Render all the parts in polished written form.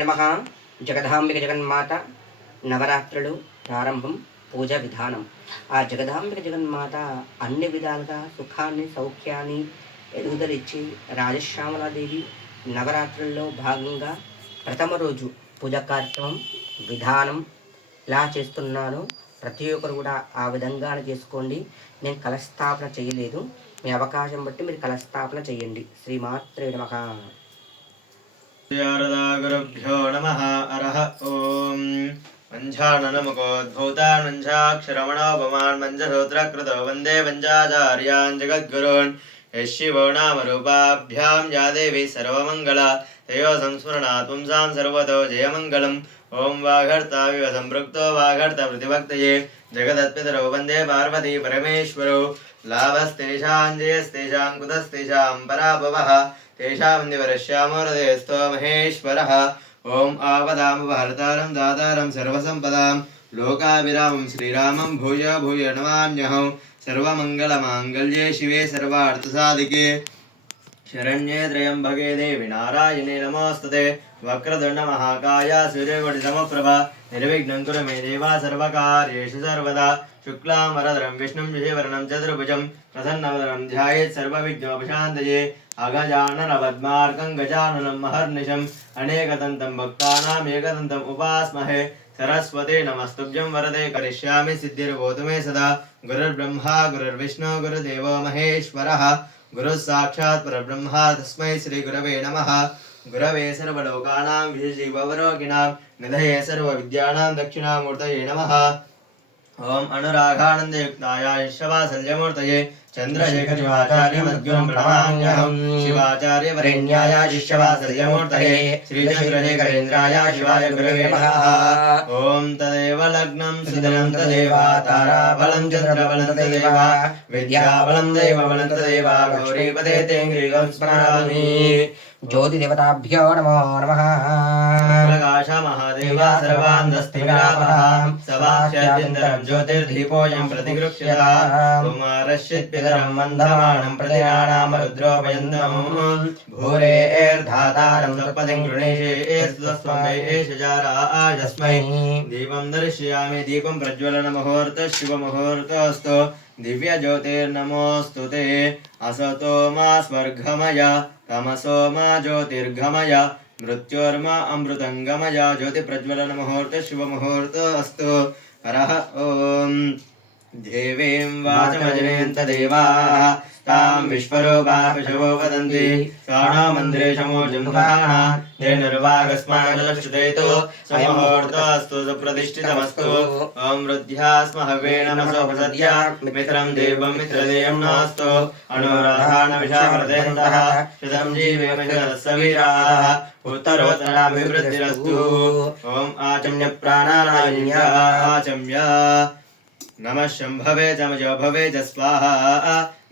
నమః. జగదాంబిక జగన్మాత నవరాత్రులు ప్రారంభం, పూజ విధానం. ఆ జగదాంబిక జగన్మాత అన్ని విధాలుగా సుఖాన్ని సౌఖ్యాన్ని ఎదుగుదలిచ్చి రాజశ్యామలాదేవి నవరాత్రుల్లో భాగంగా ప్రథమ రోజు పూజ కార్యక్రమం విధానం ఇలా చేస్తున్నాను. ప్రతి ఒక్కరు కూడా ఆ విధంగానే చేసుకోండి. నేను కలస్థాపన చేయలేదు, మీ అవకాశం బట్టి మీరు కలస్థాపన చేయండి. శ్రీమాత్రే నమః. గురుభ్యో నమః. అరహ ఓం. మంఝాననముఖోద్భూతాన్మంఝాక్షరమణోపమాన్ మంజసూత్రకృతో వందే పంచాచార్యాన్ జగద్గురోన్. యశివో నామ రూపాభ్యాం యా దేవి సర్వమంగళ తయో సంస్మరణాత్ పుంసాం సర్వతో జయమంగళం. ఓం వాఘర్తావివ సంపృక్తో వాఘర్త ప్రతిభక్తయే జగదత్పితరౌ వందే పార్వతీ పరమేశ్వరౌ. లాభస్తేషాం జయస్తేషాం కుతస్తేషాం పరాభవః తేషాం నివరశ్యామో హృదయస్థో మహేశ్వరః. ఓం ఆపదామపహర్తారం దాతారం సర్వసంపదాం లోకాభిరామం శ్రీరామం భూయ భూయ నమామ్యహం. సర్వమంగళమాంగళ్యే శివే సర్వార్థసాధికే శరణ్యే త్రయంబకే దేవి నారాయణే నమోస్తుతే. వక్రతుండ మహాకాయ సూర్యకోటి సమప్రభ నిర్విఘ్నం కురు మే దేవా సర్వకార్యేషు సర్వదా. శుక్లాంబరధరం విష్ణుం శశివర్ణం చతుర్భుజం ప్రసన్నవదనం ధ్యాయేత్ సర్వవిఘ్నోపశాంతయే. అగజానన పద్మార్కం గజాననం మహర్నిశం అనేకదంతం భక్తానాం ఏకదంతం ఉపాస్మహే. సరస్వతే నమస్తుభ్యం వరదే కరిష్యామి సిద్ధిర్భూతు మే సదా. గురుర్బ్రహ్మా గురుర్విష్ణు గురుదేవో మహేశ్వరః. గురుః సాక్షాత్ పరబ్రహ్మ తస్మై శ్రీ గురవే నమః. గురవే సర్వలోకానాం విశేషీభవరోగిణాం నిధయే సర్వవిద్యానాం దక్షిణామూర్తయే నమః. ఓం అనురాగానందయుక్తాయ శిష్యవాసల్యమూర్తయే చంద్రశేఖర శివాచార్య మద్గురుం ప్రణమామ్యహం. శివాచార్య వరేణ్యాయ శిష్యవాసల్యమూర్తయే శ్రీ చంద్రశేఖరేంద్రాయ శివాయ గురవే నమః. ఓం తదేవ లగ్నం సుదినం తదేవ తారాబలం చంద్రబలం తదేవ విద్యాబలం దైవబలం తదేవ గౌరీపదే తేంగ్రీగం స్మరామి. జ్యోతిదేవతాభ్యో నమో నమః. ప్రకాశ మహాదేవ సర్వాంధస్థిరాపహాం సవాక్షాభ్యంతరం జ్యోతిర్దీపోయం ప్రతిగృహ్యత. కుమారశ్చిత్పితరం మందమానం ప్రతినానామ రుద్రోపయంతం భూరేర్ధాతారం తత్పదిం గృణేశేస్వస్మై. దీపం దర్శయామి దీపం ప్రజ్వలన ముహూర్త శుభ ముహూర్తస్తు దివ్య జ్యోతిర్నమోస్తు తే. అసతో మా స్వర్గమయ తమసో మా జ్యోతిర్గమయ మృత్యోర్మా అమృతంగమయ. జ్యోతి ప్రజ్వలన ముహూర్త శుభ ముహూర్త అస్తు. హరః ఓం. దేవీం వాచమజనేంత దేవాః తాం విశ్వరూపా పశవో వదంతి సాణో మందిరే శమోజంభాః. తేనుర్వాగస్మాదలక్షుతేతో సమముహూర్తస్తు సుప్రతిష్ఠితమస్తు. ఓం వృద్ధ్యా స్మ హవ్యేన నమసోపసద్య మిత్రం దేవం మిత్రదేయం నాస్తు. అనురాధాన విశావృతేంతః శతం జీవేమ శరత్సవీరాः ఉత్తరోత్తరాభివృద్ధిరస్తు. ఓం ఆచమ్య ప్రాణానాయ ఆచమ్య. నమః శంభవే చమజో భవే చ స్వాహా.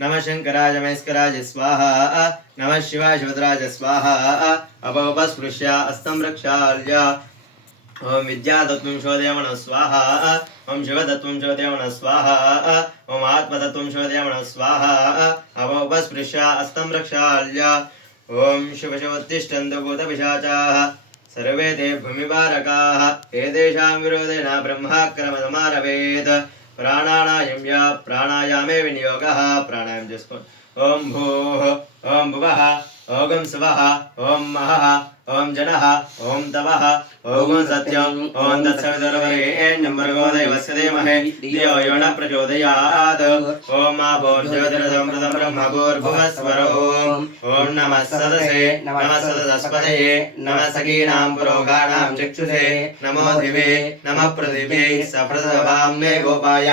నమః శంకరాయ మహేశ్వరాయ స్వాహా. నమః శివాయ శివతరాయ స్వాహా. అపౌపస్పృశ్య అస్తం రక్షాల్య. ఓం విద్యాతత్వం శోధయమన స్వాహా. ఓం శివతత్వం శోధయమన స్వాహా. ఓం ఆత్మతత్వం శోధయమన స్వాహా. అపౌపస్పృశ్య అస్తం రక్షాల్య. ఓం శివ శివోత్తిష్టంతు భూతపిశాచాః సర్వే తే భూమివారకాః. ఏతేషాం విరోధేన బ్రహ్మాక్రమణమారవేత్. ప్రాణాయామం యా ప్రాణాయామే వినియోగః. ప్రాణాయామం చేసుకోండి. ఓం భూః ఓం భువః ఓం శువః ఓం మహః ఓం జనః ఓం తపః ఓం సత్యం ఓం తత్సవితుర్వరేణ్యం భర్గో దేవస్య ధీమహి ధియో యో న ప్రచోదయాత్. ఓం ఆపో జ్యోతిరసమృతం బ్రహ్మ భూర్భువస్వరో. ఓం నమః సదసే నమః సదస్పతయే నమః సఖీనాం పురోగాణాం చక్షుషే నమో దివే నమః పృథివే సప్రసభాం మే గోపాయ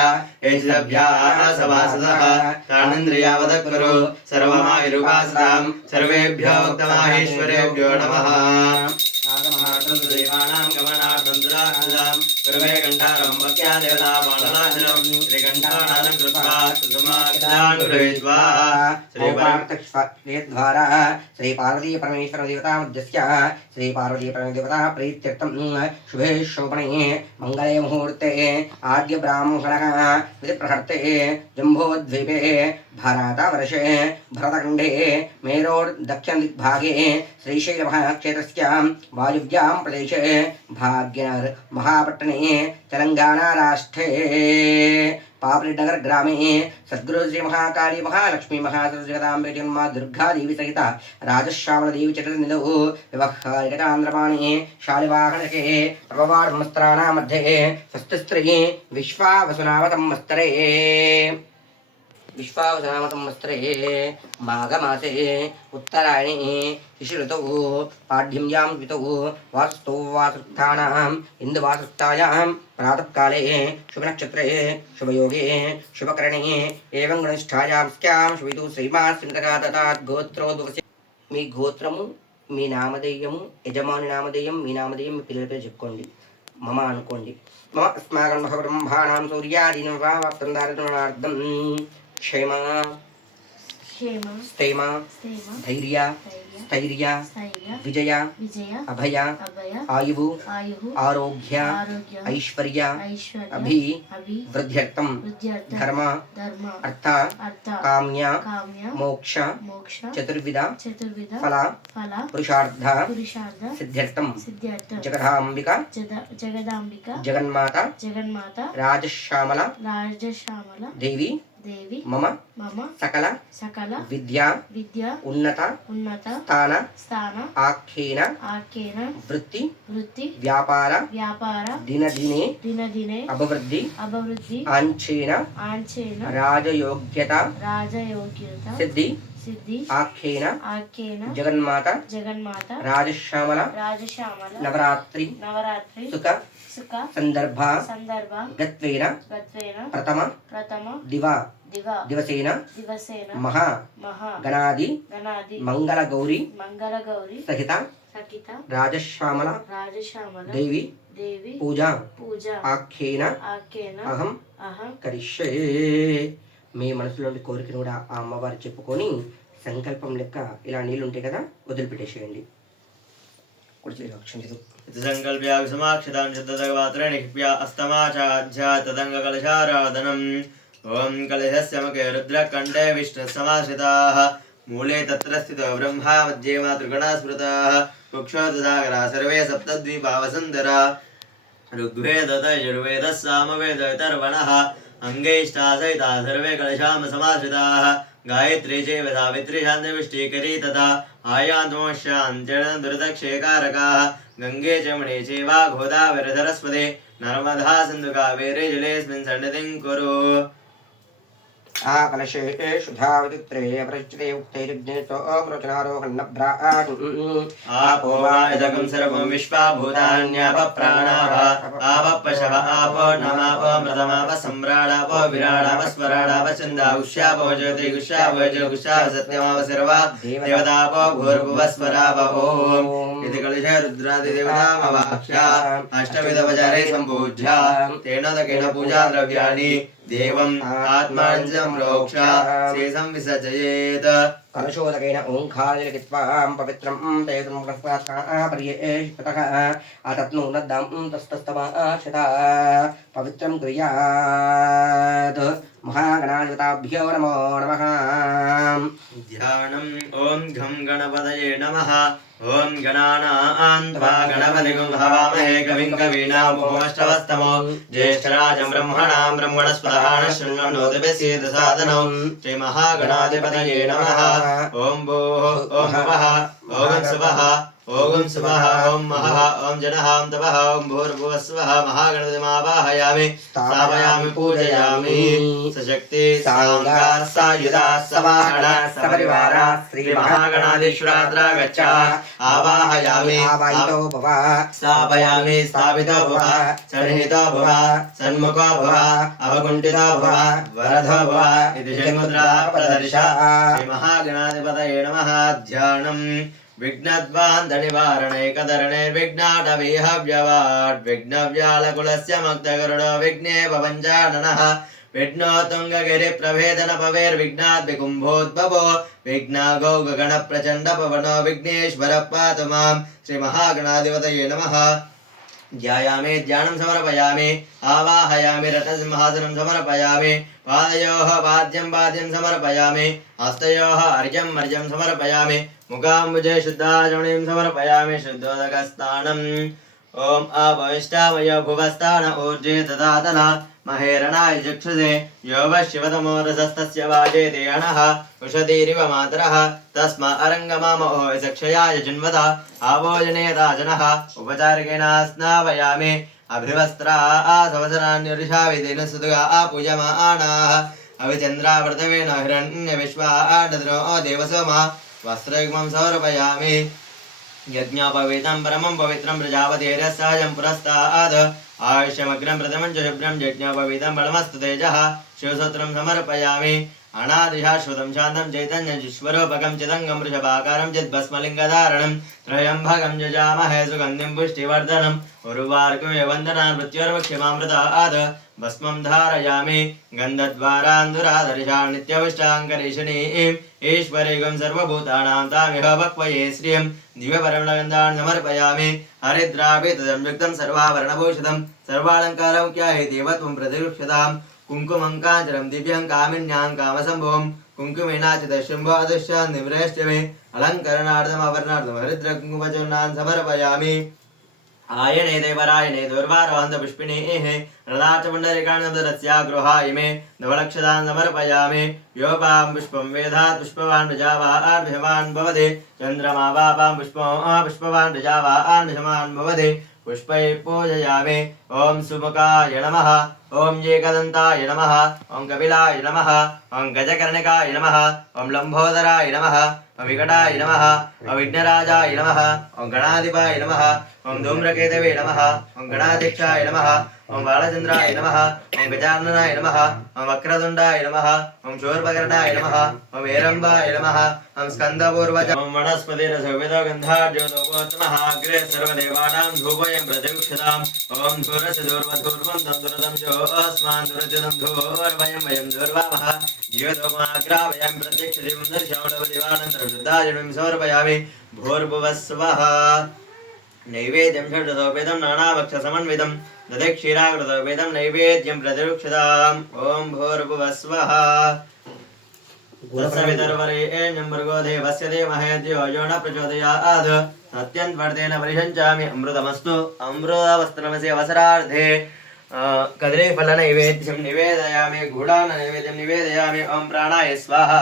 ఏషభ్యాః సవాసదః తానింద్రియావదక్కురు సర్వమాయురుపాసతాం. సర్వేభ్యో ఉక్తమాహేశ్వరేభ్యో నమః. దేవానాం గమనార్థం దురార్థం గురవే కంఠ गन्धारं भक्त्या देवतामानलाञ्जनं श्रीकण्ठानादं कृत्वा सुषमाक्षदान् गृहीत्वा द्वारा श्री पार्वती परमेश्वर देवता मध्यस्य श्री पार्वती परमेश्वर देवता प्रीत्यर्थं शुभे शोभने मंगले मुहूर्ते आद्य ब्राह्मणः विधिप्रहर्ते जम्बोद्वीपे भारतवर्षे भरतखण्डे मेरोर्दक्षिणदिग्भागे श्रीशैलमहाक्षेत्रस्य वायुव्यां प्रदेशे भाग्यनगर महापट्टणे तेलंगाणाराष्ट्रे पापरेड्नगर ग्रामे सद्गुरु श्री महाकाली महालक्ष्मी महासरस्वती जगन्मा दुर्गा देवी सहित राजश्यामल देवी चतुर्निधौ व्यवहारिकांध्रपाणि शालिवाहनके प्रभवार्मस्त्राणां मध्ये स्वस्तिस्त्री विश्वावसुनामसंवत्सरे विश्वावसुनामसंवत्सरे माघमासे उत्तरायणे शिशिरतौ पाढ्यम्यां ऋतौ वासुस्तौ वासुस्थानाम् इन्दुवासुस्थायां प्रातःकाले शुभनक्षत्रे शुभयोगे शुभकरणे एवं गणेष्ठायां स्यां शुभितु श्रीमास्मितगाततात् गोत्रोद्वस्य మీ గోత్రము మీ నామధేయము యజమాని నామధేయం మీ నామధేయం మీ పిల్లల పేరు చెప్పుకోండి మమ అనుకోండి మమ అస్మాకం బ్రహ్మాణం సూర్యాదీనం వాప్తం దారిద్ర్యార్థం క్షేమ స్థైమ ధైర్య స్థైర్య విజయ అభయ ఆయువు ఆరోగ్య ఐశ్వర్య అభివృద్ధ్యర్థం ధర్మ అర్థ కామ్య మోక్ష చతుర్విధ ఫల పురుషార్థ సిద్ధ్యర్థం జగదాంబిక జగన్మాత రాజశ్యామల దేవి మమ సకల విద్యా ఉన్నత స్థాన ఆఖ్యేన వృత్తి వ్యాపార దినదినే అభివృద్ధి ఆంచేన రాజయోగ్యత సిద్ధి ఆఖ్యేన జగన్మాత రాజశ్యామల నవరాత్రి సుఖ సందర్భ గత్వేన ప్రథమ దివసేన మహా గణాది మంగళ గౌరీ సహిత రాజశ్యామల దేవి పూజా ఆఖ్యేన అహం కరిష్యే. మీ మనసులోని కోరికను కూడా ఆ అమ్మవారు చెప్పుకొని సంకల్పం లెక్క ఇలా నీళ్ళు ఉంటాయి కదా వదిలిపెట్టేసేయండి. సంకల్ప్యాక్షదాం శుద్ధగవాత్రేణిభ్య అస్తమాచాధ్యా తదంగకలశారాధనం. ఓం కలశస్య ముఖే రుద్రకంఠే విష్ణుసమాశ్రితాః మూలే తత్ర స్థితో బ్రహ్మా మధ్యే మాతృగణా స్మృతాః కుక్షోదసాగరా సర్వే సప్తద్వీపా వసుంధరా ఋగ్వేద యజుర్వేద సామవేద అథర్వణః అంగైష్టాసహితా సర్వే కలశామ సమాశ్రితాః గాయత్రీ చైవ సావిత్రీ శాంతివిష్టీకరీ తథా ఆయాంతమోశాంతిర్దురితక్షేకారకాः గంగే చమణే చైవ గోదావరి సరస్వతి నర్మదా సింధు కావేరీ జలేస్మిన్ సన్నిధిం కురు. ఆ కలశే శుధావిత్రే ప్రచితే ఉక్తైర్జ్ఞేతో అమృతనారోహణభ్రాడు ఆపో వాయుదకం సర్వం విశ్వాభూతాన్యాప ప్రాణాః ఆపపశవ ఆపో నమాపో మృతమాప సమ్రాడాపో విరాడాప స్వరాడాప ఛందాగుష్యాపో జ్యోతి గుష్యాపో జ్యోగుష్యాప సత్యమాప సర్వా దేవతాపో భూర్భువస్వరాపో. ఇది కలశ రుద్రాది దేవతామవాక్ష్య అష్టవిధోపచారే సంపూజ్య తేనోదకేన పూజా ద్రవ్యాణి దేవం ఆత్మాంజం రోక్ష శేషం విసర్జయేత్. కలశోదకేన ఓంకారజలిత్వాం పవిత్రం తేజం పర్యేషతః ఆతత్ను నద్దం తస్తస్తమాశత పవిత్రం కుర్యాత్. మహాగణాధిపతాభ్యో నమో నమః. ధ్యానం. ఓం ఘం గణపతయే నమః. ఓం గణానాం త్వా గణపతిం హవామహే కవిం కవీనాముపమశ్రవస్తమో జ్యేష్ఠరాజం బ్రహ్మణాం బ్రహ్మణస్పదః శృణ్వన్నోతిభిస్సేదసాదనో. శ్రీ మహాగణాధిపతయే నమః. ఓం భూః ఓం భువః ఓం శుభః ఓం శుభః ఓం మహః ఓం జనః ఓం తపః ఓం భూర్భువస్వః. మహాగణపతిమావాహయామి స్థాపయామి పూజయామి. సశక్తి సాంగా సాయుధా సవాహన సపరివార శ్రీ మహాగణాధీశ్వరాత్ర గచ్చ. ఆవాహయామి ఆవాహితో భవ స్థాపయామి స్థాపితో భవ సన్నిహితో భవ సన్ముఖో భవ అవకుంఠితో భవ వరదో భవ. ఇది షణ్ముద్రా ప్రదర్శ. శ్రీ మహాగణాధిపతయే నమః. ధ్యానం. विघ्नद्वान्तनिवारणैकधरणैर्विघ्नाटवीहव्यवाट् विघ्नव्यालकुलस्य मक्तगरुडो विघ्ने पवञ्चाननः विघ्नो तुङ्गगिरिप्रभेदनपवेर्विघ्नाद् विकुम्भोद्भवो विघ्नागौ गगणप्रचण्डपवनो विघ्नेश्वरः पातु मां श्रीमहागणाधिपतये नमः। ध्यायामि ध्यानं समर्पयामि आवाहयामि रत्नसिंहासनं समर्पयामि पादयोः पाद्यं समर्पयामि हस्तयोः अर्घ्यं समर्पयामि मुखाम्बुजे शुद्धाचमनीं समर्पयामि शुद्धोदकस्नानम् ॐ अपविष्टामय भुवस्तान ऊर्जे ददातन महेरणाय चक्षुषे यो वशिवतमो रसस्तस्य वाजेते अणः उषतीरिव मातरः तस्मा अरङ्गमामो सक्षयाय जिन्वत आवोजनेताजनः उपचारिकेण स्नावयामि अभिवस्त्रा सवसरान्यऋषाविदेन सुदुगा पूजमानाः अविचन्द्रावर्तमेन हिरण्यविश्वा आडद्रो देवसोमा वस्त्रयुग्मं समर्पयामि यज्ञोपवीतं परमं पवित्रं प्रजापतेः सहजं पुरस्ताद् आयुष्यमग्रं प्रथमं च शुभ्रं यज्ञोपवीतं बलमस्तु तेजः शिवसूत्रं समर्पयामि अनादिशाश्वतं शान्तं चैतन्यजीश्वरोपकं चिदङ्गं वृषभाकारं चिद्भस्मलिङ्गधारणं त्रयम्भगं यजामहे सुगन्धिं पुष्टिवर्धनम् उर्वार्कमेव वन्दनान् मृत्योर्वक्ष्यमामृताद् भस्मं धारयामि गन्धद्वारान्दुरादर्शा नित्यविष्टाङ्करीषिणीम् ईश्वरीगं सर्वभूतानां तामिह वक्वये श्रियं दिव्यपरमगन्धान् समर्पयामि हरिद्राभितसंयुक्तं सर्वाभरणभूषितं सर्वालङ्कारमुख्याय देवत्वं प्रतिरुक्षताम् कुङ्कुमं काञ्चनं दिव्यं कामिन्यां कामसम्भवं कुङ्कुमेनाचितशुम्भो अदृश्यान् निवृष्ट्यमे अलङ्करणार्थम् आभरणार्थं हरिद्रकुङ्कुमचूर्णान् समर्पयामि आयने देवरायणे दुर्वारोहन्त पुष्पिणीः रदाचपुण्डरीकाणदरस्या गृहाय मे नवलक्षदान् समर्पयामि योपां पुष्पं वेदात् पुष्पवान् प्रजावान् विषमान् भवति चन्द्रमा वापां पुष्पवान् प्रजावान् विषमान् भवति पुष्पैः पूजयामि ॐ सुमुखाय नमः ॐ एकदन्ताय नमः ॐ कपिलाय नमः ॐ गजकर्णिकाय नमः ॐ लम्बोदराय नमः ॐ विकटाय नमः ॐ विघ्नराजाय नमः ॐ गणाधिपाय नमः ॐ धूम्रकेतवे नमः ॐ गणाध्यक्षाय नमः ॐ बालचन्द्राय नमः ॐ गजाननाय नमः ॐ वक्रतुण्डाय नमः ॐ शूर्पकर्णाय नमः ॐ हेरम्बाय नमः ॐ स्कन्दपूर्वज ॐ वनस्पतिरसविदो गन्धाढ्योदोपोत्तमः अग्रे सर्वदेवानां धूपोऽयं प्रतिक्षताम् ॐ धूरस्य धूर्वधूर्वं तं दुरतं जो अस्मान् दुरजनं धूर्वयं वयं धूर्वामः जीवतोमाग्रावयं प्रत्यक्षदिवं दर्शयामि शुद्धाजनं समर्पयामि भूर्भुवस्वः नैवेद्यं षड्दशोपेतं नानाभक्षसमन्वितं दधे क्षीराकृतोपेतं नैवेद्यं प्रतिरुक्षताम् ॐ भूर्भुवस्वः तत्सवितर्वरेण्यं भर्गो देवस्य धीमहि धियो यो न प्रचोदयात् सत्यन्वर्तेन परिषञ्चामि अमृतमस्तु अमृतवस्त्रमस्य अवसरार्धे कदलीफलनैवेद्यं निवेदयामि गूढान्नैवेद्यं निवेदयामि ॐ प्राणाय स्वाहा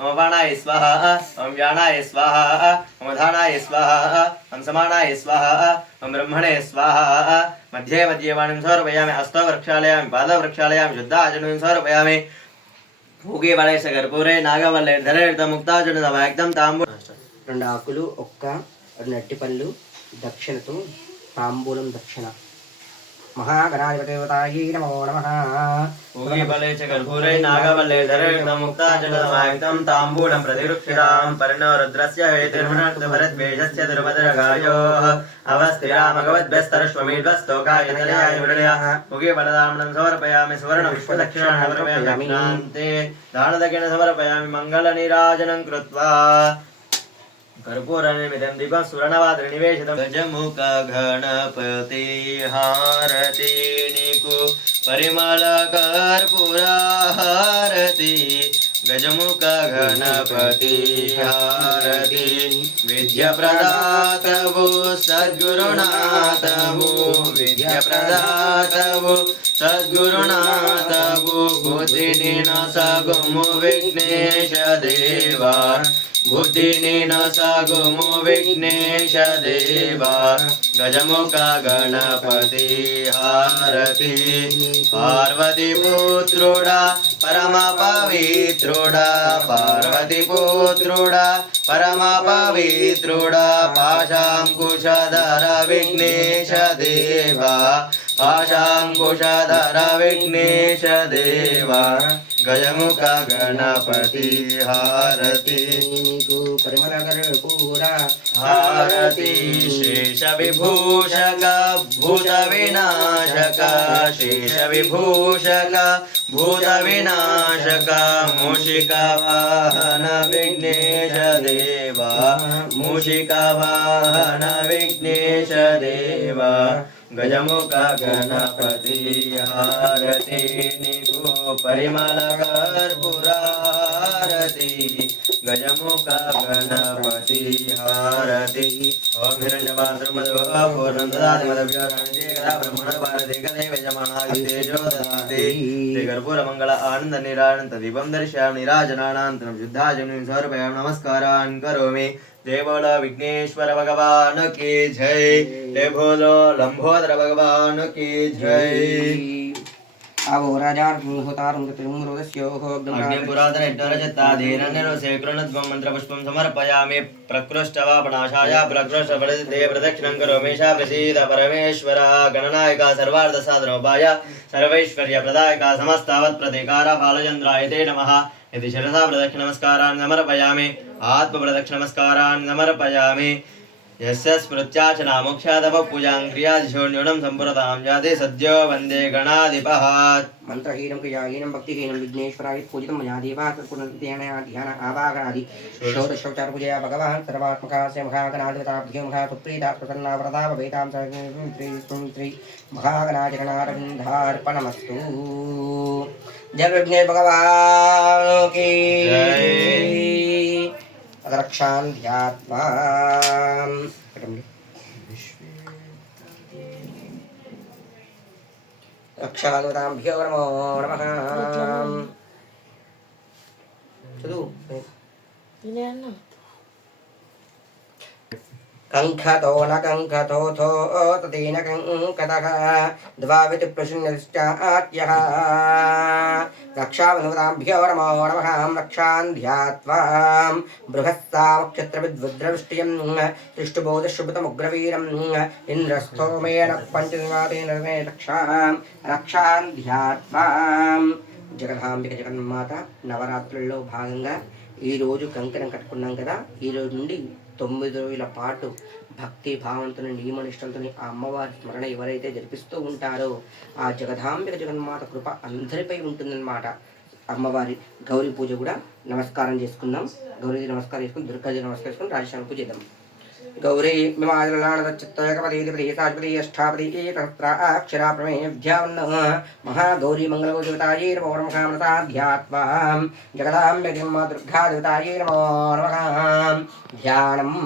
ॐ अपानाय स्वाहा ॐ व्यानाय स्वाहा ॐ धानाय स्वाहा ॐ समानाय स्वाहा ॐ ब्रह्मणे स्वाहा मध्ये मध्ये वाणीं समर्पयामि हस्तो वृक्षालयामि पादवृक्षालयामि शुद्धाचनं समर्पयामि भूगे वलयस कर्पूरे नागवल्ले धरेर्तमुक्ताचुनदवाक्तं ताम्बूलं 2 ఆకులు ఒక్క 2 అరటిపళ్ళు దక్షిణతో తాంబూలం దక్షిణ महागणाधिपतिदेवतायै नमो नमः भूगे वलयस कर्पूरे नागवल्ले धरेर्तमुक्ताचुनदवाक्तं ताम्बूलं प्रतिरुक्षितां परिणो रुद्रस्य हेतिर्मनर्तभरद्वेषस्य दुर्भद्रगायोः अवस्थिरामगवद्भ्यस्तरश्वमेध्वस्तोकाय भूगे वरदामनं समर्पयामि सुवर्णपुष्पदक्षिणां समर्पयामि दानदक्षिण समर्पयामि मङ्गलनीराजनं कृत्वा कर्पूरनिमितं दीपं सुवर्णवाद्रिनिवेशितं गजमुख गणपति हारति निकु परिमल कर्पूर हारति गजमुख गणपति हारति विद्याप्रदातवो सद्गुरुनाथवो विद्याप्रदातवो सद्गुरुनाथवो बुद्धिनिन सगुमो विघ्नेश देवा बुद्धिनिन सगुमो विघ्नेश देवा गजमुख गणपति हारति पार्वती पुत्रोडा परम पवित्रोडा पार्वती पुत्रोडा परम पवित्रोडा पाशाङ्कुशधर विघ्नेश देवा पाशाङ्कुशधर विघ्नेश देवा गजमुख गणपति हारति परिमलकर्पूर కూడా హారతి శేష విభూషక భూత వినాశక శేష విభూషక భూత వినాశక మూషిక వాహన విఘ్నేశ దేవా మూషిక వాహన విఘ్నేశ దేవా గజముఖ గణపతి హారతి నీకు పరిమళ కర్పూరారతి గజముఖ గణపతి హారతి ఓం హిరణ్యపాత్రమదో పూర్ణం దదాతి మదవ్యారణ్యే కదా బ్రహ్మణ భారతి కదే యజమానాది తేజో దదాతి శ్రీ కర్పూర మంగళ ఆనంద నిరానంత దీపం దర్శయామి నీరాజనానంతరం శుద్ధాజనం సమర్పయామి నమస్కారాన్ కరోమి जय बोलो विघ्नेश्वर भगवान की जय जय बोलो लंबोदर भगवान की जय आवो राजार्मुहतारं गतिरुंरोदस्योः अग्निपुरातन इट्टरजत्ताधीरन्यरोसे कृणध्वं मन्त्रपुष्पं समर्पयामि प्रकृष्टवापनाशाय प्रकृष्टफलसिद्धे प्रदक्षिणं करोमि शा प्रसीद परमेश्वर गणनायका सर्वार्थसाधनोपाय सर्वैश्वर्यप्रदायका समस्तावत्प्रतीकार फालचन्द्राय ते नमः इति शिरसा प्रदक्षिणनमस्कारान् समर्पयामि आत्मप्रदक्षिणनमस्कारान् समर्पयामि यस्य स्मृत्याचना मोक्षादव पूजां क्रियादिशो न्यूनं सम्पुरतां जाते सद्यो वन्दे गणाधिपः मंत्रहीनं क्रियाहीनं भक्तिहीनं विघ्नेश्वराय पूजितं मया देवाः पुनर्ध्यान ध्यान आवाहनादि षोडशोपचार पूजया भगवान् सर्वात्मका से महागणाधिपताभ्यो महा सुप्रीता प्रसन्ना वरदा भवेतां श्री महागणाचरणारविन्दार्पणमस्तु जय विघ्नेश भगवान की जय रक्षां ध्यात्वा रक्षादुताभ्यो नमो नमः चलो कंखतो न कंखतो ततेन कंकतः द्वाविति प्रश्नश्चात्यः रक्षावनुताभ्यो नमो नमः रक्षां ध्यात्वा बृहस्सामक्षत्रविद्वद्रविष्टियं सृष्टुबोधशुभतमुग्रवीरम् इन्द्रस्थोमेन पञ्चदिनातेन रक्षां ध्यात्वा జగదాంబిక జగన్మాత నవరాత్రుల్లో భాగంగా ఈరోజు కంకణం కట్టుకున్నాం కదా. ఈరోజు నుండి 9 రోజుల పాటు భక్తి భావంతో నియమనిష్టంతో ఆ అమ్మవారి స్మరణ ఎవరైతే జరిపిస్తూ ఉంటారో ఆ జగదాంబిక జగన్మాత కృప అందరిపై ఉంటుందన్నమాట. అమ్మవారి గౌరీ పూజ కూడా నమస్కారం చేసుకుందాం. గౌరీ నమస్కారం చేసుకుని దుర్గాజీ నమస్కారం చేసుకుని రాజేశ్వర పూజ చేద్దాం. गौरी मिमाजलानदच्चित्तयकपति साधिपति अष्टापति सहस्राक्षरा प्रमेय विद्यावन्न महागौरी मंगलगौरीदेवतायै नमो नमः ध्यात्वा जगदाम्बे मां दुर्गादेवतायै नमो नमः ध्यानम्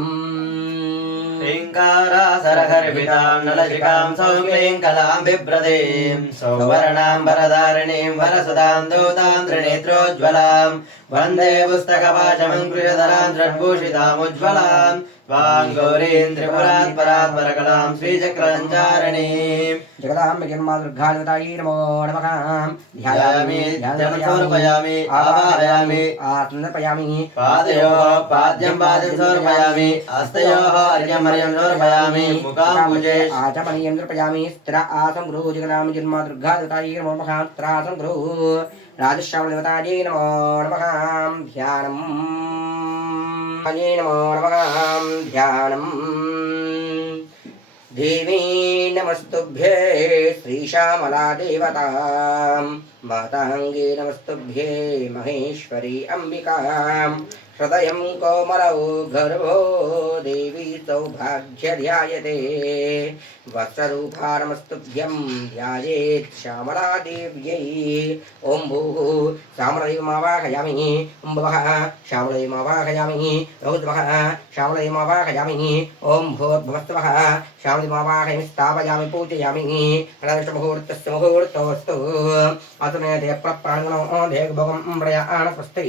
ह्रीङ्कारा सरहर्पितां नलशिखां सौम्यीं कलां बिभ्रतीं सौवर्णां वरदारिणीं वरसदां दूतां त्रिनेत्रोज्ज्वलां वन्दे पुस्तकपाशमङ्कुशधरां षड्भूषितामुज्ज्वलां त्वां गौरीं त्रिपुरात्परात्परकलां श्रीचक्रसञ्चारिणीं जगदाम्बे मां दुर्गादेवतायै नमो नमः ध्यायामि समर्पयामि आवाहयामि आत्मनर्पयामि पादयोः पाद्यं पाद्यं समर्पयामि हस्तयोः अर्घ्यं अर्घ्यं समर्पयामि मुखां पूजे आचमनीयं समर्पयामि स्थिर आसं गुरु जगदाम्बे जन्मा दुर्गादेवतायै नमो नमः त्रासं गुरु राजश्यामदेवतायै नमो नमः ध्यानम् नमो नमः ध्यानम् देवी नमस्तुभ्ये श्रीश्यामला देवता मातांगे नमस्तुभ्ये महेश्वरी अंबिका हृदयं कोमलौ गर्भो देवी सौभाग्य ध्यायते वत्सरूपा नमस्तुभ्यं ध्यायेत् श्यामला देव्यै ॐ भूः श्यामलदेवमावाहयामि ॐ भवः श्यामलदेवमावाहयामि रौद्रवः श्यामलदेवमावाहयामि ॐ भूर्भुवस्सवः श्यामलदेवमावाहयामि स्थापयामि पूजयामि प्रदर्शमुहूर्तस्य मुहूर्तोऽस्तु अतुनेते प्रप्राणगणो देवभोगं प्रयाणस्वस्ति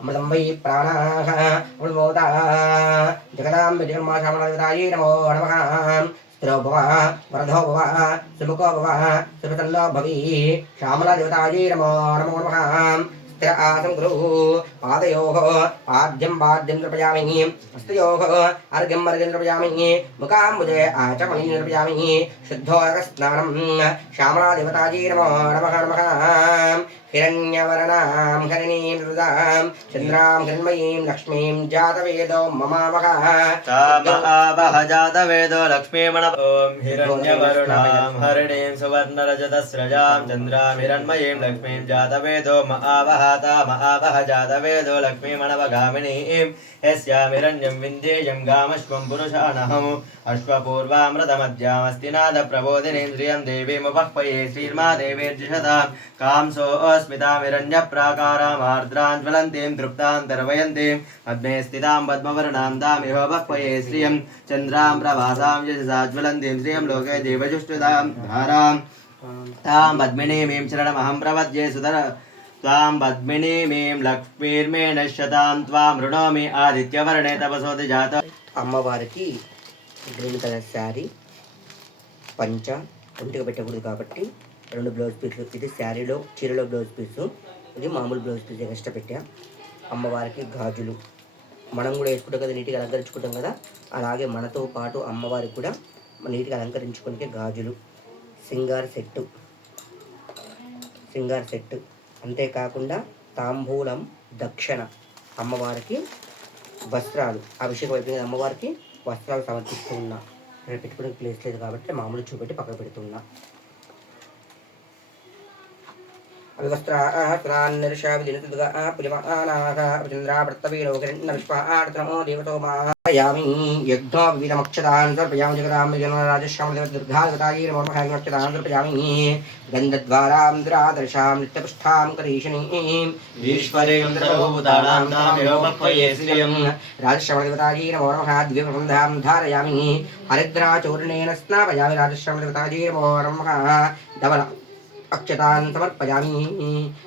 अमृतं वै प्राणाः उन्मोदा जगदाम्बे जगन्मा श्यामलादेवतायै नमो नमः स्थिरो भव वरदो भव सुमुखो भव सुप्रसन्नो भवी श्यामलादेवतायै नमो नमः स्थिर आसं गुरुः पादयोः पाद्यं पाद्यं तर्पयामि हस्तयोः अर्घ्यम् अर्घ्यं तर्पयामि मुखाम्बुजे आचमनीं तर्पयामि शुद्धोदकस्नानं श्यामलादेवतायै नमो नमः नमः हिरण्यवर्णां हरिणीं हृदां चन्द्रां हिरण्मयीं लक्ष्मीं जातवेदो ममावः कामवः जातवेदो लक्ष्मीमण ॐ हिरण्यवर्णां हरिणीं सुवर्णरजतस्रजां चन्द्रां हिरण्मयीं लक्ष्मीं जातवेदो महावः तामहावः जातवेदो लक्ष्मीमणवगामिनीं यस्यां हिरण्यं विन्ध्येयं गामश्वं पुरुषाणहम् अश्वपूर्वामृतमद्यामस्तिनादप्रबोधिनीन्द्रियं देवीमुपह्वये श्रीर्मादेवीर्जिषतां कांसोऽस्मितां हिरण्यप्राकारामार्द्रां ज्वलन्तीं तृप्तां तर्वयन्तीं पद्मे स्थितां पद्मवर्णां तामिह बह्वये श्रियं चन्द्रां प्रभासां यशसा ज्वलन्तीं श्रियं लोके देवजुष्टुतां धारां तां पद्मिनीमीं शरणमहं प्रपद्ये सुधर त्वां पद्मिनीमीं लक्ष्मीर्मे नश्यतां त्वां वृणोमि आदित्यवर्णे तपसोति जात అమ్మవారికి గ్రీన్ కలర్ శారీ పంచ ఒంటిగా పెట్టకూడదు కాబట్టి 2 బ్లౌజ్ పీసులు. ఇది శారీలో చీరలో బ్లౌజ్ పీసు, ఇది మామూలు బ్లౌజ్ పీస్ ఎక్స్ట్రా పెట్టా. అమ్మవారికి గాజులు మనం కూడా వేసుకుంటాం కదా, నీట్గా అలంకరించుకుంటాం కదా, అలాగే మనతో పాటు అమ్మవారికి కూడా నీట్గా అలంకరించుకునే గాజులు, సింగార్ సెట్టు అంతేకాకుండా తాంబూలం, దక్షిణ, అమ్మవారికి వస్త్రాలు, అభిషేకం అయిపోయింది అమ్మవారికి వస్త్రాలు సమర్పిస్తూ ఉన్నా. నేను పెట్టుకునే ప్లేస్ లేదు కాబట్టి మామూలు చూపెట్టి పక్కన పెడుతున్నా. అవివస్త్రాన్నిర్షావిదినతుగా పులిమానాః అభిచంద్రావర్తవీరోగిరన్న విశ్వార్తనమో దేవతో మాయామి యజ్ఞో వివిధమక్షతాన్ సమర్పయామి జగదాంబిజనరాజశ్యామదేవదుర్గాదేవతాయై నమో నమః సమర్పయామి గంధద్వారాం ద్రాదర్శాం నిత్యపుష్టాం కరీషిణీం ఈశ్వరీం సర్వభూతానాం తామిహ బహ్వయే శ్రియం రాజశ్యామదేవతాయై నమో నమః దివ్యగంధాం ధారయామి హరిద్రాచూర్ణేన స్నాపయామి రాజశ్యామదేవతాయై నమో నమః ధవల అక్షతాన్ సమర్పయామి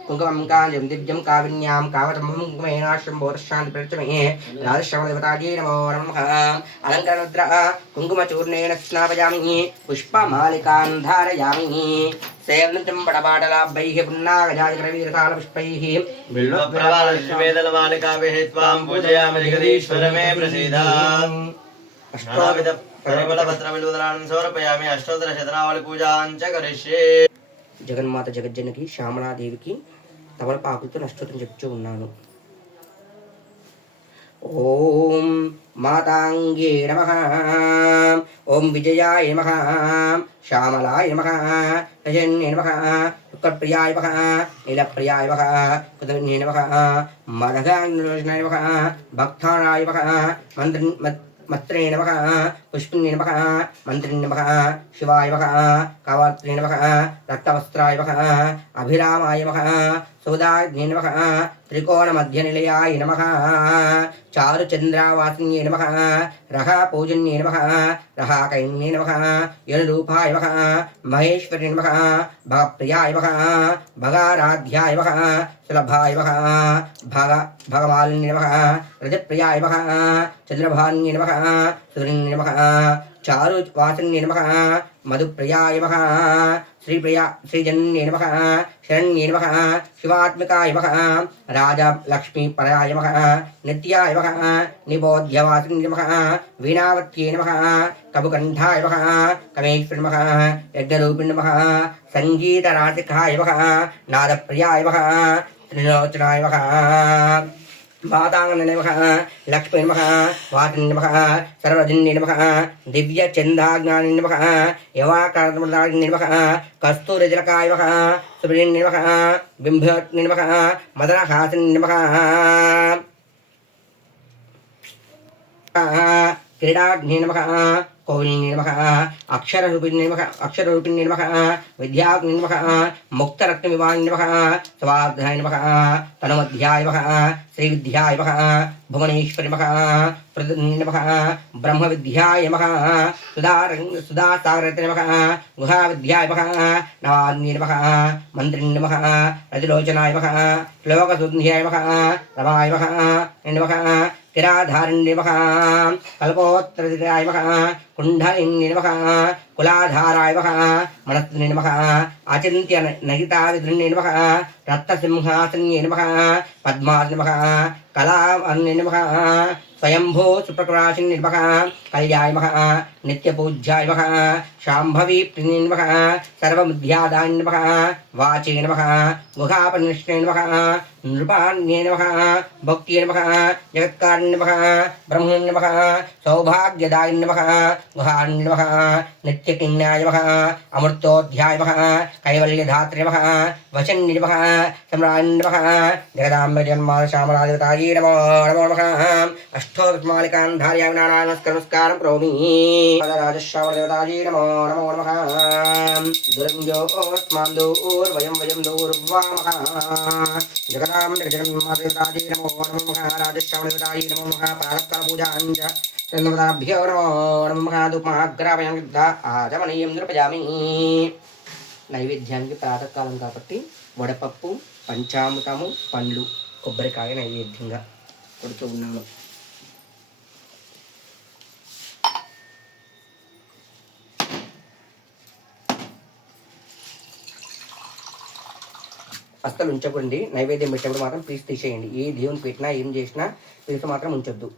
కుంకుమం కాంజం దివ్యం కావిన్యాం కావతం కుంకుమేనాశ్రం బోధశాంతి ప్రచమే రాజశ్యామదేవతాయై నమో నమః అలంకరణద్ర కుంకుమచూర్ణేన స్నాపయామి పుష్పమాలికాన్ ధారయామి సేవనంతం పడపాటలాభైః పున్నాగజాయకరవీరతాళపుష్పైః బిల్వప్రవాళవేదలమాలికాభిః త్వాం పూజయామి జగదీశ్వర మే ప్రసీద అష్టావిధ పరిమళపత్రవిలుదరాన్ని సమర్పయామి అష్టోత్తర శతనావళి పూజాం చ కరిష్యే. జగన్మాత జగజ్జనకి శ్యామలాదేవికి తమలపాకులతో అష్టోత్తరం చెప్తూ ఉన్నాను. ఓం మాతాంగే నమః, ఓం విజయాయ నమః, శ్యామలాయ నమః, రజన్యే నమః, శుక్రప్రియాయ నమః, నీలప్రియాయ నమః, కుదన్యే నమః, మదగాంగలోచనాయ నమః, భక్తానాయ నమః, మత్రే నమః, పుష్పిణ్యే నమః, మంత్రిణ్యే నమః, శివాయ నమః, కావాత్రే నమః, రక్తవస్త్రాయ నమః, అభిరామాయ నమః, సౌదాగ్నే నమః, త్రికోణమధ్యనిలయాయ నమః, చారుచంద్రావాసిన్యే నమః, రహాపూజన్యే నమః, రహాకైన్యే నమః, యనురూపాయ నమః, మహేశ్వరి నమః, భగప్రియాయ నమః, భగారాధ్యాయ నమః, సులభాయ నమః, భగమాలిన్యే నమః, రజప్రియాయ నమః, చంద్రభాన్యే నమః, సురిన్యే నమః, చారువాసిన్యే నమః, మధుప్రియాయ నమః, శ్రీజన్యే నమః, శరణ్యే నమః, శివాత్మికాయ నమః, రాజలక్ష్మీపరాయ నమః, నిత్యాయ నమః, నిబోధ్యవాసిన్యే నమః, వీణావత్యే నమః, కపుకంఠాయ నమః, కమేశ్వరి నమః, యజ్ఞరూపిణి నమః, సంగీతరాసికాయ నమః, నాదప్రియాయ నమః, త్రిలోచనాయ నమః, మాతాంగనే నమః, లక్ష్మీ నమః, వాసిని నమః, సర్వజన్యే నమః, దివ్యచందాజ్ఞాని నమః, యవాకారమృతాగ్ని నమః, కస్తూరిజలకాయ నమః, సుబ్రహ్మణ్య నమః, బింభాగ్ని నమః, మదనహాసిని నమః, క్రీడాగ్ని నమః, కౌలిని నమః, అక్షరరూపిణి నమః, విద్యాగ్ని నమః, ముక్తరత్నవివాహిని నమః, స్వాధ్యాయ నమః, తనుమధ్యాయ నమః, శ్రీవిద్యాయ నమః, భువనేశ్వరి నమః, ప్రదన్య నమః, బ్రహ్మవిద్యాయ నమః, సుధాసాగరత్న నమః, గుహావిద్యాయ నమః, నవాగ్ని నమః, మంత్రిణి నమః, రజలోచనాయ నమః, శ్లోకసుధ్యాయ నమః, రమాయ నమః, నమః, కిరాధారిణ్య నమః, కల్పోత్రదిరాయ నమః, కుండలిని నమః, కులాధారాయ నమః మనస్వినే నమః ఆచింత్య నహితావిధృణ్యే నమః రత్నసింహాసన్యే నమః పద్మాసనే నమః కళావర్ణే నమః స్వయంభో సుప్రకాశిన్యే నమః కళ్యాయ నమః నిత్యపూజ్యాయ నమః శాంభవీ ప్రిణే నమః సర్వముద్యాదాయ నమః వాచే నమః గుహాపనిష్ఠే నమః నృపాణ్యే నమః భక్త్యే నమః జగత్కారణ్యే నమః బ్రహ్మణ్యే నమః సౌభాగ్యదాయ నమః గుహాన్యే నమః నిత్యకిన్యాయ నమః అమృతోధ్యాయ నమః కైవల్యధాత్రే నమః వశన్యే నమః సమ్రాజ్ఞే నమః జగదాంబ జన్మాల శ్యామలాదేవతాయే నమో నమో నమః అష్టోత్మాలికాన్ ధార్యామి నారాయణ నమస్కారం కరోమి రాజశ్యామలదేవతాయే నమో నమో నమః దురంజోస్మాందూర్వయం వయం దూర్వామః జగదాంబ జగన్మాదేవతాయే నమో నమో నమః రాజశ్యామలదేవతాయే నమో నమః ప్రాతఃకాలపూజాంచ చంద్రమతాభ్యో నమో నమః ధూపమాగ్రాపయామి ఆచమనీయం నిరూపయామి. నైవేద్యానికి ప్రాతకాలం కాబట్టి వడపప్పు, పంచామృతము, పండ్లు, కొబ్బరికాయ నైవేద్యంగా కొడుతూ ఉన్నాను. అస్సలు ఉంచకండి. నైవేద్యం పెట్టినప్పుడు మాత్రం పీస్ తీసేయండి. ఏ దేవుని పెట్టినా ఏం చేసినా పీస్ మాత్రం ఉంచొద్దు.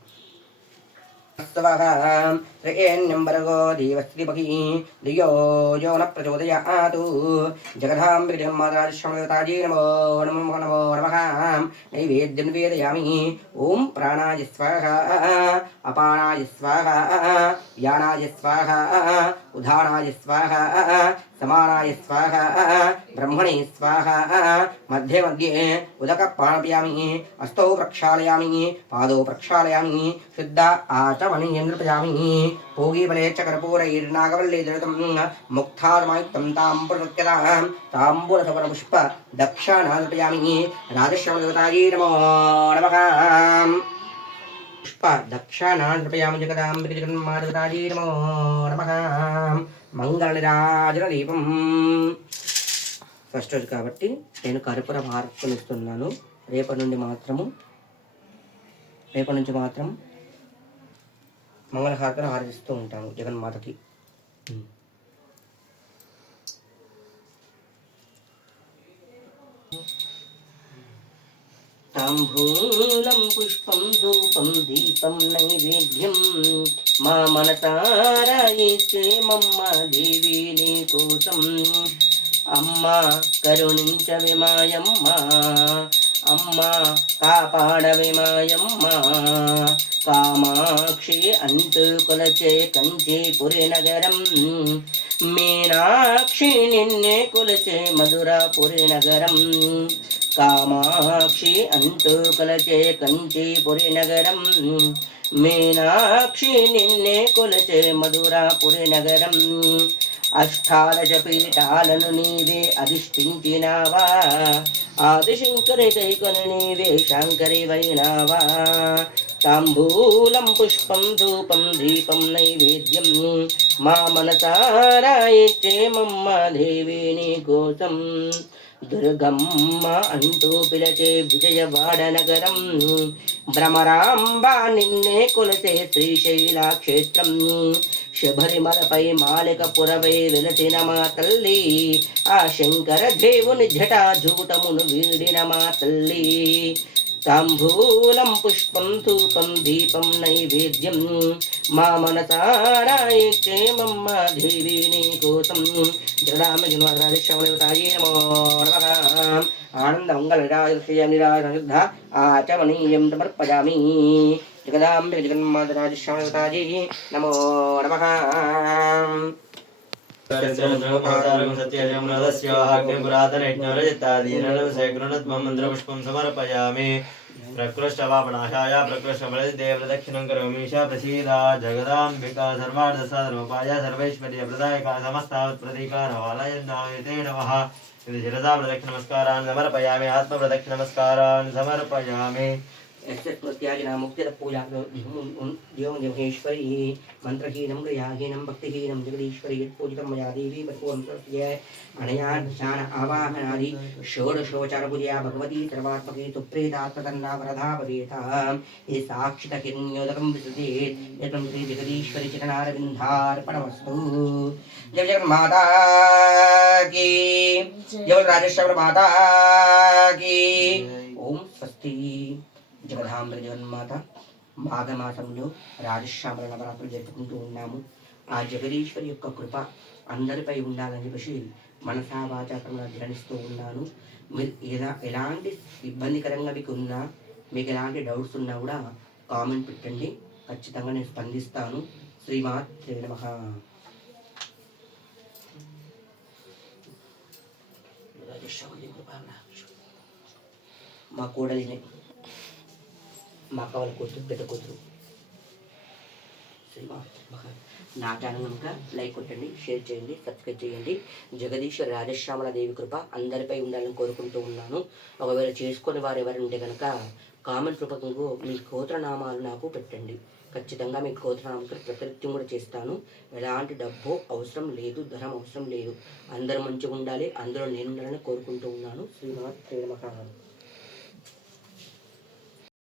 ేన్యంబరగో దేవస్త్రీపీ ధియో యో న ప్రచోదయాతు. జగదాంబిక జగన్మాతాశ్రమదేవతాయే నమో నమో నమో నమః. నైవేద్యం నివేదయామి. ఓం ప్రాణాయ స్వాహ, అపానాయ స్వాహ, యానాయ స్వాహ, ఉదానాయ స్వాహ, సమానాయ స్వాహ, బ్రహ్మణే స్వాహ. మధ్య మధ్యే ఉదక పానపయామి. హస్తౌ ప్రక్షాళయామి, పాదౌ ప్రక్షాళయామి, శుద్ధ ఆచమనీయం నృపయామి. పూగీబలే చ కర్పూరైర్నాగవల్లే ధృతం ముక్తారమాయుక్తం తాంబూలముఖ్యతాం తాంబూలసవరపుష్ప దక్షాణా నృపయామి. రాజశ్యామదేవతాయే నమో నమః. పుష్ప దక్షాణా నృపయామి. జగదాంబిక జగన్మాదేవతాయే నమో నమః. మంగళరాజన దీపం. ఫస్ట్ రోజు కాబట్టి నేను కర్పూర హారతిని ఇస్తున్నాను. రేపటి నుంచి మాత్రం మంగళహారతిని హారతిస్తూ ఉంటాను జగన్మాతకి. తాంబూలం పుష్పం ధూపం దీపం నైవేద్యం మా మనసారాయిస్తే మమ్మ దేవి నీ కోసం. అమ్మ కరుణించవే మాయమ్మ, అమ్మ కాపాడవే మాయమ్మ. కామాక్షి అంటూ కొలచే కంచీపురి నగరం, మీనాక్షి నిన్నే కొలచే మధురాపురి నగరం. కామాక్షి అంటూ కొలచే కంచీపురి నగరం, మీనాక్షి నిన్నే కొలచే మధురాపురి నగరం. అష్టాదశ పీఠాలను నీవే అధిష్ఠించినావా, ఆదిశంకరి కైకొను నీవే శాంకరి వైనావా. తాంబూలం పుష్పం ధూపం దీపం నైవేద్యం మా మనసారా ఇచ్చే మమ్మ దేవి నీ కోసం. దుర్గమ్మ అంటూ పిలచే విజయవాడ నగరం, భ్రమరాంబ నిన్నే కొలసే శ్రీశైల క్షేత్రం. శబరిమలపై మాలిక పురవై వెలసిన మా తల్లి, ఆ శంకర దేవుని జటాజూటమును వీడిన మా తల్లి. తాంబూలం పుష్పం ధూపం దీపం నైవేద్యం మా మనసారా ఇచ్చే మమ్మ దేవి నీ కోసం. జగదాంబికే నమో నమః. ఆనంద మంగళ ఆచమనీయం సమర్పయామి. జగదాంబిక జగన్మాతరాజశ్యామలదేవతాయే నమో నమః. మంత్రపుష్పం సమర్పయామి. ప్రకృష్టవాపనాశాయ ప్రకృష్టబలదేవదక్షిణం కరోమీశ ప్రసీద. జగదాంబిక సర్వార్థసాధనోపాయ సర్వైశ్వర్యప్రదాయక సమస్తావత్ ప్రతీకారవాలయతే నమః. ఇది శిరసా ప్రదక్షిణ నమస్కారాన్ని సమర్పయామి. ఆత్మ ప్రదక్షిణ నమస్కారాన్ని సమర్పయామి. यस्यस्मृत्याजिना मुक्तिरपूजा देवमहेश्वरी मंत्रहीनं गृहाहीनं भक्तिहीनं जगदीश्वरी यत्पूजितं मया देवी परिपूर्णस्य अनया ध्यान आवाहनादि षोडशोपचारपूजया भगवती सर्वात्मके सुप्रीतात्मतन्ना वरदा भवेत् ये साक्षितहिरण्योदकं विसृजेत् यतं श्री जगदीश्वरी चरणारविन्दार्पणमस्तु। जय जगन्माता की जय राजेश्वर माता की। ओम स्वस्ति। జగదాంబ జగన్మాత మాఘమాసంలో రాజశ్యామల నవరాత్రులు జరుపుకుంటూ ఉన్నాము. ఆ జగదీశ్వరి యొక్క కృప అందరిపై ఉండాలని చెప్పేసి మనసా వాచాకరణ ధ్యానిస్తూ ఉన్నాను. మీరు ఎలాంటి ఇబ్బందికరంగా మీకు ఉన్నా, మీకు ఎలాంటి డౌట్స్ ఉన్నా కూడా కామెంట్ పెట్టండి, ఖచ్చితంగా నేను స్పందిస్తాను. శ్రీమాత్రే నమః. మా కోడలినే మా కవల కూతురు, పెద్ద కూతురు. నా ఛానల్ కనుక లైక్ కొట్టండి, షేర్ చేయండి, సబ్స్క్రైబ్ చేయండి. జగదీశ్వరి రాజశ్యామల దేవి కృప అందరిపై ఉండాలని కోరుకుంటూ ఉన్నాను. ఒకవేళ చేసుకొని వారు ఎవరు ఉంటే కనుక కామెంట్ రూపకంగా మీ గోత్రనామాలు నాకు పెట్టండి. ఖచ్చితంగా మీ గోత్రనామాలు ప్రతినిత్యం కూడా చేస్తాను. ఎలాంటి డబ్బు అవసరం లేదు, ధనం అవసరం లేదు. అందరూ మంచిగా ఉండాలి, అందులో నేను ఉండాలని కోరుకుంటూ ఉన్నాను. శ్రీమాత్రే నమః.